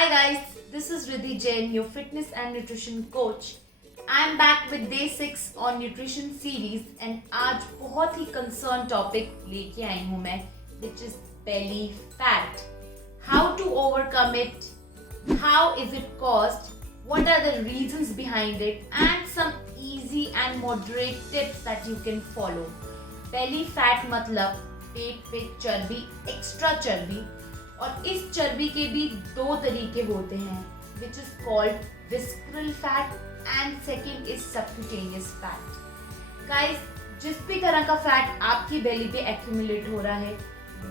Hi guys, this is Riddhi Jain, your fitness and nutrition coach. I am back with day 6 on nutrition series and आज बहुत ही concern topic लेके आई हूँ मैं, which is belly fat. How to overcome it, how is it caused, what are the reasons behind it, and some easy and moderate tips that you can follow. Belly fat मतलब पेट पे चर्बी, extra चर्बी, और इस चर्बी के भी दो तरीके होते हैं, which is called visceral fat and second is subcutaneous fat. Guys, जिस भी तरह का फैट आपकी बेली पे एक्यूमुलेट हो रहा है,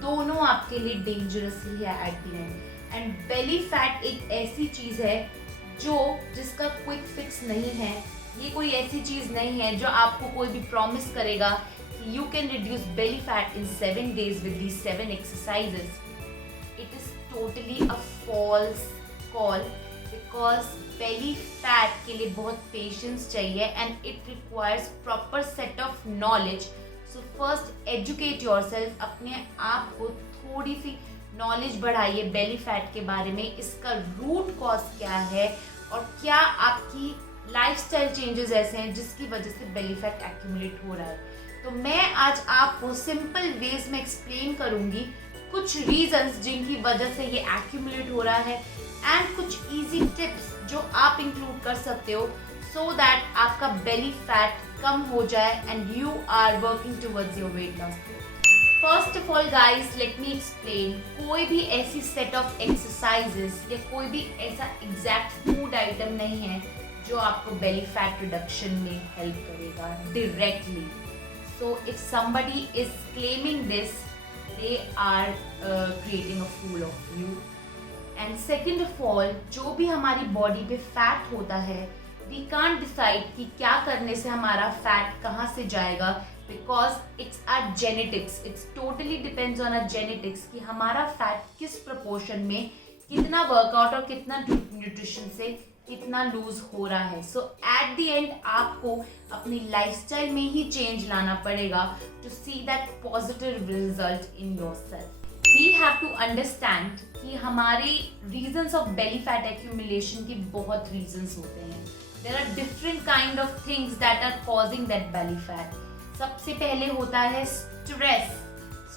दोनों आपके लिए डेंजरस ही है at the end. And belly fat एक ऐसी चीज है जिसका क्विक फिक्स नहीं है. ये कोई ऐसी चीज नहीं है जो आपको कोई भी प्रॉमिस करेगा कि you can reduce belly fat in 7 days with these 7 exercises. It is totally a false call because belly fat के लिए बहुत patience चाहिए and it requires proper set of knowledge. So first educate yourself, अपने आप को थोड़ी सी knowledge बढ़ाइए belly fat के बारे में, इसका root cause क्या है और क्या आपकी lifestyle changes ऐसे हैं जिसकी वजह से belly fat accumulate हो रहा है. तो मैं आज आपको simple ways में explain करूँगी कुछ रीजंस जिनकी वजह से ये एक्यूमुलेट हो रहा है एंड कुछ इजी टिप्स जो आप इंक्लूड कर सकते हो सो दैट आपका बेली फैट कम हो जाए and you are working towards your weight loss. First of all guys, let me explain. कोई भी ऐसी सेट ऑफ एक्सरसाइजेस या कोई भी ऐसा एग्जैक्ट फूड आइटम नहीं है जो आपको बेली फैट रिडक्शन में हेल्प करेगा directly. So if somebody is claiming this, they are creating a fool of you. And second of all, जो भी हमारी बॉडी पे फैट होता है, we can't decide कि क्या करने से हमारा फैट कहाँ से जाएगा because it's our genetics. It's totally depends on our genetics कि हमारा फैट किस proportion में, कितना वर्कआउट और कितना न्यूट्रिशन से कितना लूज हो रहा है. सो एट द एंड आपको अपनी लाइफस्टाइल में ही चेंज लाना पड़ेगा to see that positive result in yourself. We have to understand कि हमारे reasons of belly fat accumulation की बहुत रीजंस होते हैं. There are different kind of things that are causing that belly fat. सबसे पहले होता है stress.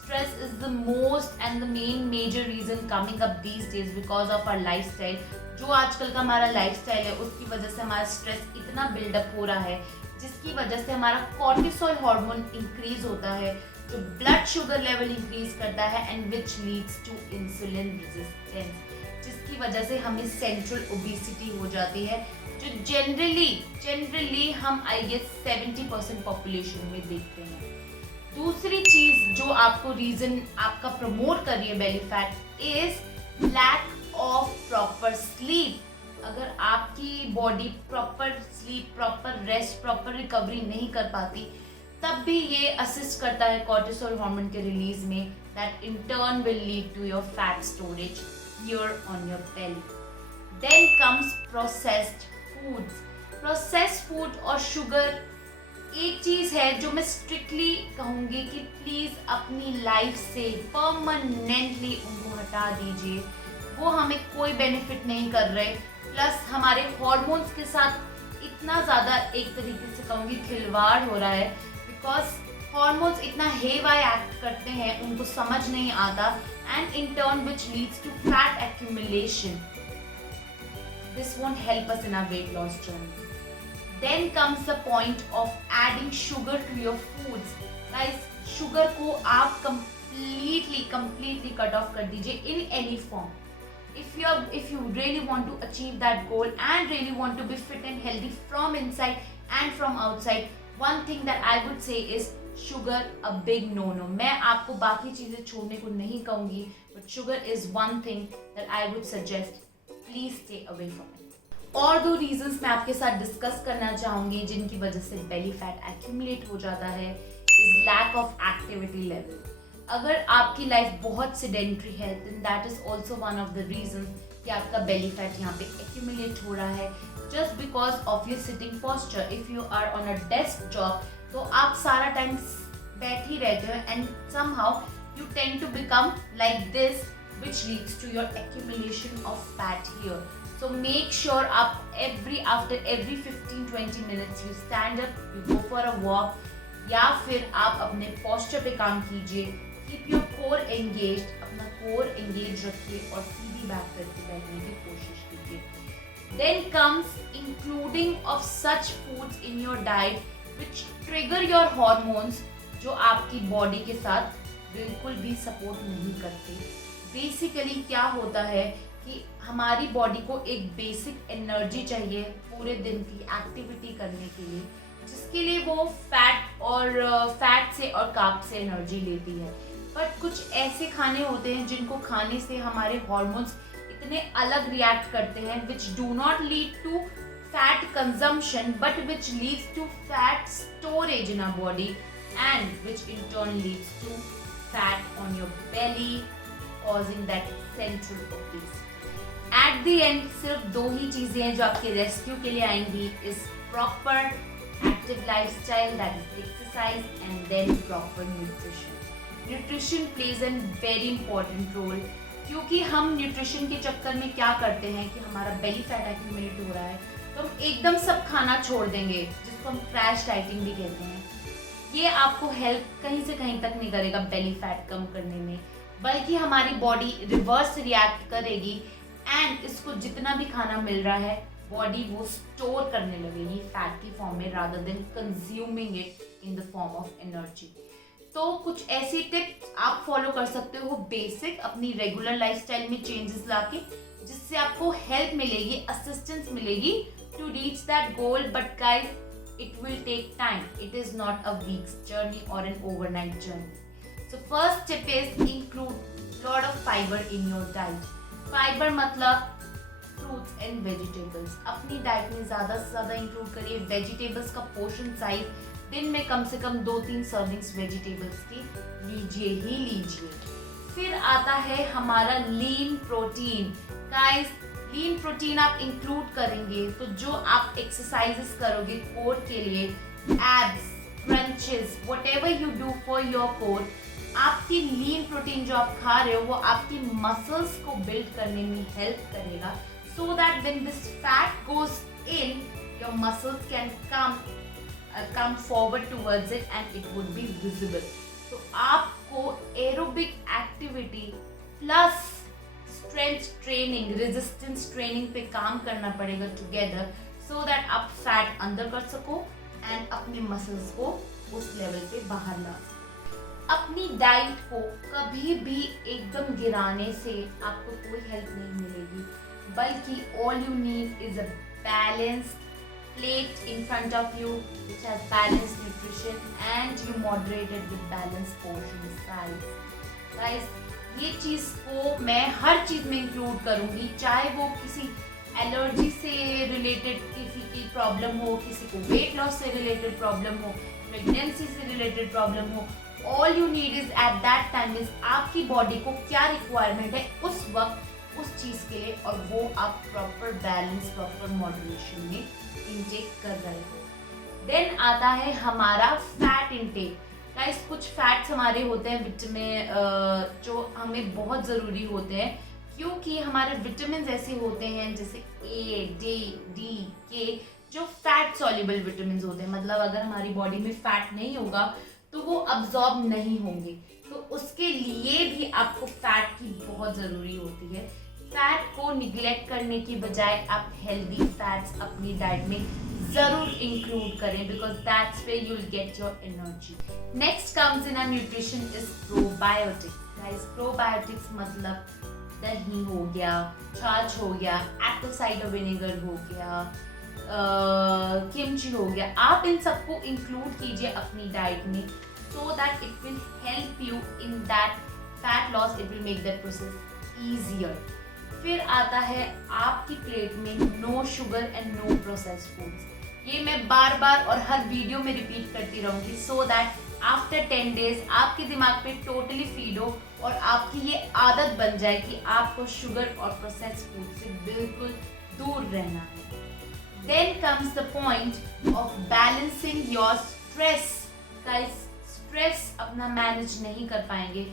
Stress is the most and the main major reason coming up these days because of our lifestyle. जो आजकल का हमारा लाइफस्टाइल है उसकी वजह से हमारा स्ट्रेस इतना बिल्डअप हो रहा है जिसकी वजह से हमारा कॉर्टिसोल हार्मोन इंक्रीज होता है जो ब्लड शुगर लेवल इंक्रीज करता है and which leads to insulin resistance, जिसकी वजह से हमें सेंट्रल ओबेसिटी हो जाती है जो जनरली हम आई गेस 70% पॉपुलेशन में देखते हैं. दूसरी चीज जो आपको रीजन आपका प्रमोट कर रही है belly fat is lack of proper sleep. अगर आपकी body proper sleep, proper rest, proper recovery नहीं कर पाती तब भी ये असिस्ट करता है कॉर्टिसोल हार्मोन के रिलीज में that in turn will lead to your fat storage here on your belly. Then comes processed foods. Processed food और शुगर एक चीज है जो मैं स्ट्रिक्टली कहूंगी कि प्लीज अपनी लाइफ से परमानेंटली उनको हटा दीजिए. वो हमें कोई बेनिफिट नहीं कर रहे, प्लस हमारे हार्मोन्स के साथ इतना ज़्यादा एक तरीके से कहूँगी खिलवाड़ हो रहा है बिकॉज हार्मोन्स इतना हेवाई एक्ट करते हैं, उनको समझ नहीं आता and in turn which leads to fat accumulation. This won't help us in our weight loss journey. Then comes the point of adding sugar to your foods. Guys, sugar को आप completely cut off कर दीजिए in any form. If you really want to achieve that goal and really want to be fit and healthy from inside and from outside, one thing that I would say is sugar a big no-no. मैं आपको बाकी चीजें छोड़ने को नहीं कहूँगी, but sugar is one thing that I would suggest. Please stay away from it. और दो रीजंस मैं आपके साथ डिस्कस करना चाहूँगी जिनकी वजह से बेली फैट एक्यूमुलेट हो जाता है is lack of activity level. अगर आपकी लाइफ बहुत सेडेंटरी है then that is also one of the reason कि आपका बेली फैट यहाँ पे एक्यूमुलेट हो रहा है just because of your sitting posture. If you are on a desk job तो आप सारा टाइम बैठ ही रहते हो and somehow you tend to become like this which leads to your accumulation of fat here. So make sure after every 15-20 minutes you stand up, you go for a walk, या फिर आप अपने posture पे काम कीजिए. Keep your core engaged, अपना core engaged रखिए और सीधी बैक करके बैठने की कोशिश कीजिए. Then comes including of such foods in your diet which trigger your hormones, जो आपकी बॉडी के साथ बिल्कुल भी सपोर्ट नहीं करते. बेसिकली क्या होता है कि हमारी बॉडी को एक बेसिक एनर्जी चाहिए पूरे दिन की एक्टिविटी करने के लिए, जिसके लिए वो फैट से और कार्ब से एनर्जी लेती है. बट कुछ ऐसे खाने होते हैं जिनको खाने से हमारे हॉर्मोन्स इतने अलग रिएक्ट करते हैं, which do not lead to fat consumption but which leads to fat storage in our body and which in turn leads to fat on your belly, causing that central obesity. At the end सिर्फ 2 ही चीजें हैं जो आपके rescue के लिए आएंगी, is proper active lifestyle, that is exercise, and then proper nutrition. Nutrition plays a very important role, क्योंकि हम न्यूट्रिशन के चक्कर में क्या करते हैं कि हमारा बेली फैट एक्यूमुलेट हो रहा है तो हम एकदम सब खाना छोड़ देंगे, जिसको हम क्रैश डाइटिंग भी कहते हैं. ये आपको हेल्प कहीं से कहीं तक नहीं करेगा बेली फैट कम करने में, बल्कि हमारी बॉडी रिवर्स रिएक्ट करेगी एंड इसको जितना भी खाना मिल रहा है बॉडी वो स्टोर करने लगेगी फैट की फॉर्म में rather than consuming it in the form of energy. तो कुछ ऐसी टिप्स आप फॉलो कर सकते हो बेसिक अपनी रेगुलर लाइफस्टाइल में चेंजेस लाके, जिससे आपको हेल्प मिलेगी, असिस्टेंस मिलेगी to reach that goal. But guys, it will take time. It is not a week's journey or an overnight journey. So first tip is include lot of fiber in your diet. Fiber मतलब fruits and vegetables. अपनी diet में ज़्यादा से ज़्यादा include करिए. Vegetables का portion size दिन में कम से कम 2-3 सर्विंग्स वेजिटेबल्स की लीजिए ही लीजिए. फिर आता है हमारा lean protein. Guys, lean protein आप इंक्लूड करेंगे तो जो आप एक्सरसाइजेस करोगे कोर के लिए, abs, crunches, whatever you do for your core, आपकी लीन प्रोटीन जो आप खा रहे हो वो आपकी मसल्स को बिल्ड करने में हेल्प करेगा, so that when this fat goes in your muscles can come forward towards it and it would be visible. तो आपको aerobic activity plus strength training, resistance training पे काम करना पड़ेगा टुगेदर, सो दैट आप फैट अंदर कर सको एंड अपने मसल्स को उस लेवल पे बाहर ला सको. अपनी डाइट को कभी भी एकदम गिराने से आपको कोई हेल्प नहीं मिलेगी, बल्कि all you need is a balanced plate in front of you which has balanced nutrition and you moderate it with balanced portion size. Guys, ये चीज़ को मैं हर चीज़ में इंक्लूड करूँगी, चाहे वो किसी एलर्जी से रिलेटेड किसी की प्रॉब्लम हो, किसी को वेट लॉस से रिलेटेड प्रॉब्लम हो, प्रेगनेंसी से रिलेटेड प्रॉब्लम हो. All you need is eight that time is आपकी बॉडी को क्या रिक्वायरमेंट है उस वक्त उस चीज़ के लिए, और वो आप प्रॉपर बैलेंस, प्रॉपर मॉडरेशन में इंटेक कर रहे हो. देन आता है हमारा फैट इंटेक. गाइस, कुछ फैट्स हमारे होते हैं विटामिन जो हमें बहुत ज़रूरी होते हैं, क्योंकि हमारे विटामिन ऐसे होते हैं जैसे ए, डी, के, जो फैट सॉल्युबल विटामिन होते हैं. मतलब अगर हमारी बॉडी में फैट नहीं होगा तो वो अब्जॉर्ब नहीं होंगे, तो उसके लिए भी आपको फैट की बहुत ज़रूरी होती है. फैट को निग्लेक्ट करने की बजाय आप हेल्दी फैट्स अपनी डाइट में ज़रूर इंक्लूड करें, because that's way you will get your energy. Next comes in our nutrition is probiotics. Guys, probiotics मतलब दही हो गया, छाछ हो गया, एप्पल साइडर विनेगर हो गया, किमची हो गया. आप इन सबको इंक्लूड कीजिए अपनी डाइट में, so that it will help you in that fat loss. It will make that process easier. फिर आता है आपकी प्लेट में no sugar and no processed foods. ये मैं बार बार और हर वीडियो में रिपीट करती रहूँगी, सो दैट आफ्टर 10 डेज आपके दिमाग पे टोटली फीड हो और आपकी ये आदत बन जाए कि आपको शुगर और प्रोसेस्ड फूड से बिल्कुल दूर रहना है. Then comes the point of balancing your stress. Guys, stress अपना मैनेज नहीं कर पाएंगे.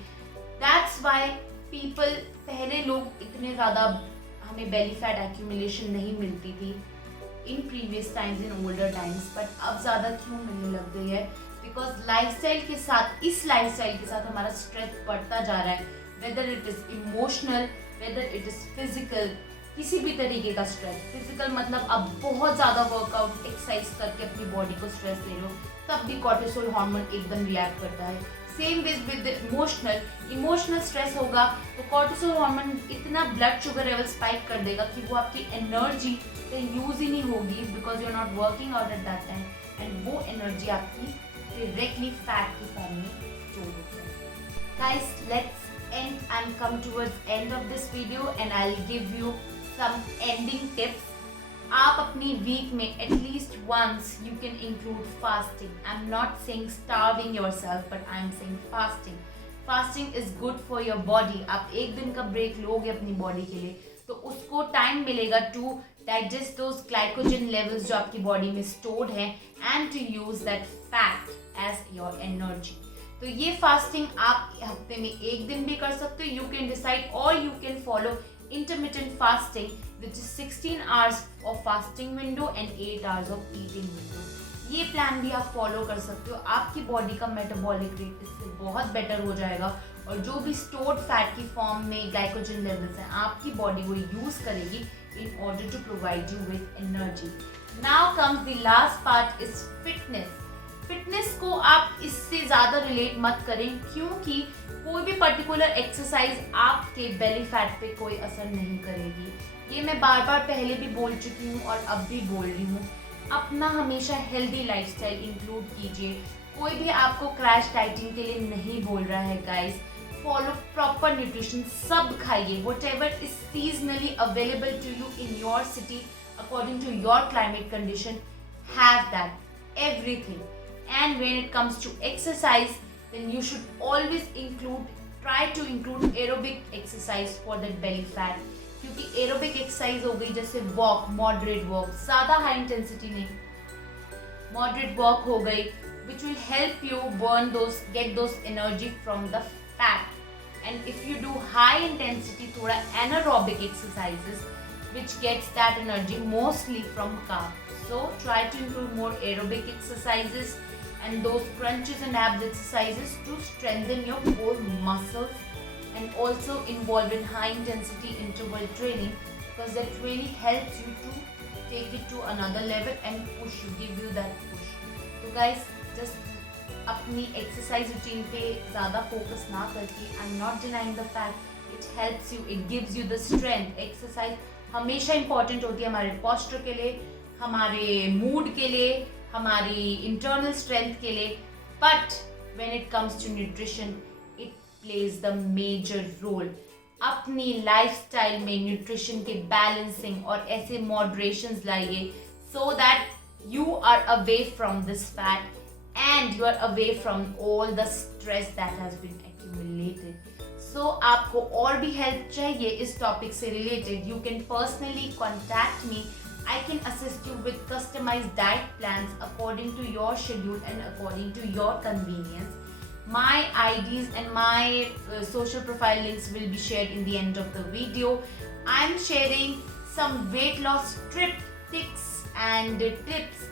दैट्स वाई पीपल, पहले लोग इतने ज़्यादा हमें बेली फैट एक्यूमुलेशन नहीं मिलती थी in previous times, in older times, but अब ज़्यादा क्यों मिलने लग गई है? बिकॉज लाइफस्टाइल के साथ, इस लाइफस्टाइल के साथ हमारा स्ट्रेस बढ़ता जा रहा है, whether it is emotional, whether it is physical, किसी भी तरीके का स्ट्रेस। फिजिकल मतलब आप बहुत ज़्यादा वर्कआउट, एक्सरसाइज करके अपनी बॉडी को स्ट्रेस दे रहे हो, तब भी कॉर्टिसोल हार्मोन एकदम रिएक्ट करता है। Same with emotional, emotional stress होगा तो कॉर्टिसोल हार्मोन इतना ब्लड शुगर लेवल स्पाइक कर देगा कि वो आपकी एनर्जी यूज ही नहीं होगी, because you are not working out at that time, and वो एनर्जी आपकी डायरेक्टली फैट की फॉर्म में स्टोर हो जाएगी। Guys, let's end and come towards end of this video and I will give you some ending tips. आप अपनी week में at least once you can include fasting. I am not saying starving yourself, but I am saying fasting. Fasting is good for your body. आप एक दिन का break लोगे अपनी body के लिए तो उसको टाइम मिलेगा to digest those glycogen levels जो आपकी बॉडी में स्टोर्ड है, and to use that fat as your energy. तो ये फास्टिंग आप हफ्ते में एक दिन भी कर सकते हो. यू कैन डिसाइड, और you can follow intermittent fasting, which is 16 hours of fasting window and 8 hours of eating window. ये प्लान भी आप फॉलो कर सकते हो. आपकी बॉडी का मेटाबॉलिक रेट इससे बहुत बेटर हो जाएगा, और जो भी स्टोर्ड फैट की फॉर्म में ग्लाइकोजन लेवल्स हैं, आपकी बॉडी वो यूज करेगी in order to provide you with energy. Now comes the last part is fitness. Fitness को आप इससे ज़्यादा रिलेट मत करें, क्योंकि कोई भी पर्टिकुलर एक्सरसाइज आपके बेली फैट पे कोई असर नहीं करेगी. ये मैं बार बार पहले भी बोल चुकी हूँ और अब भी बोल रही हूँ. अपना हमेशा हेल्दी लाइफस्टाइल इंक्लूड कीजिए. कोई भी आपको क्रैश डाइटिंग के लिए नहीं बोल रहा है गाइस. फॉलो प्रॉपर न्यूट्रिशन, सब खाइए. Whatever is seasonally available to you in your city according to your climate condition, have that, everything. And when it comes to exercise, then you should always try to include aerobic exercise for that belly fat. क्योंकि aerobic exercise हो गई जैसे walk, moderate walk, ज़्यादा high intensity नहीं, moderate walk हो गई, which will help you get those energy from the fat. And if you do high intensity थोड़ा anaerobic exercises, which gets that energy mostly from carbs. So try to include more aerobic exercises and those crunches and abs exercises to strengthen your core muscles, and also involve in high intensity interval training, because that really helps you to take it to another level and give you that push. So guys, just अपनी exercise routine पे ज़्यादा focus ना करके, I'm not denying the fact it helps you, it gives you the strength. Exercise हमेशा important होती है हमारे posture के लिए, हमारे mood के लिए, हमारी इंटरनल स्ट्रेंथ के लिए. But when it comes to nutrition, it plays the major role. अपनी लाइफस्टाइल में न्यूट्रिशन के बैलेंसिंग और ऐसे मॉडरेशंस लाइए, so that you are away from this fat and you are away from all the stress that has been accumulated. So आपको और भी help चाहिए इस टॉपिक से related, you can personally contact me. I can assist you with customized diet plans according to your schedule and according to your convenience. My IDs and my social profile links will be shared in the end of the video. I'm sharing some weight loss tricks and tips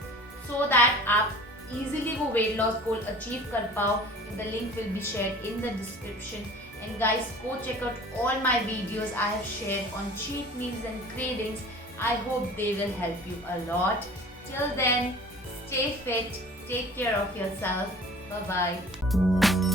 so that आप easily वो weight loss goal achieve कर पाओ. The link will be shared in the description. And guys, go check out all my videos I have shared on cheat meals and cravings. I hope they will help you a lot. Till then, stay fit, take care of yourself. Bye bye.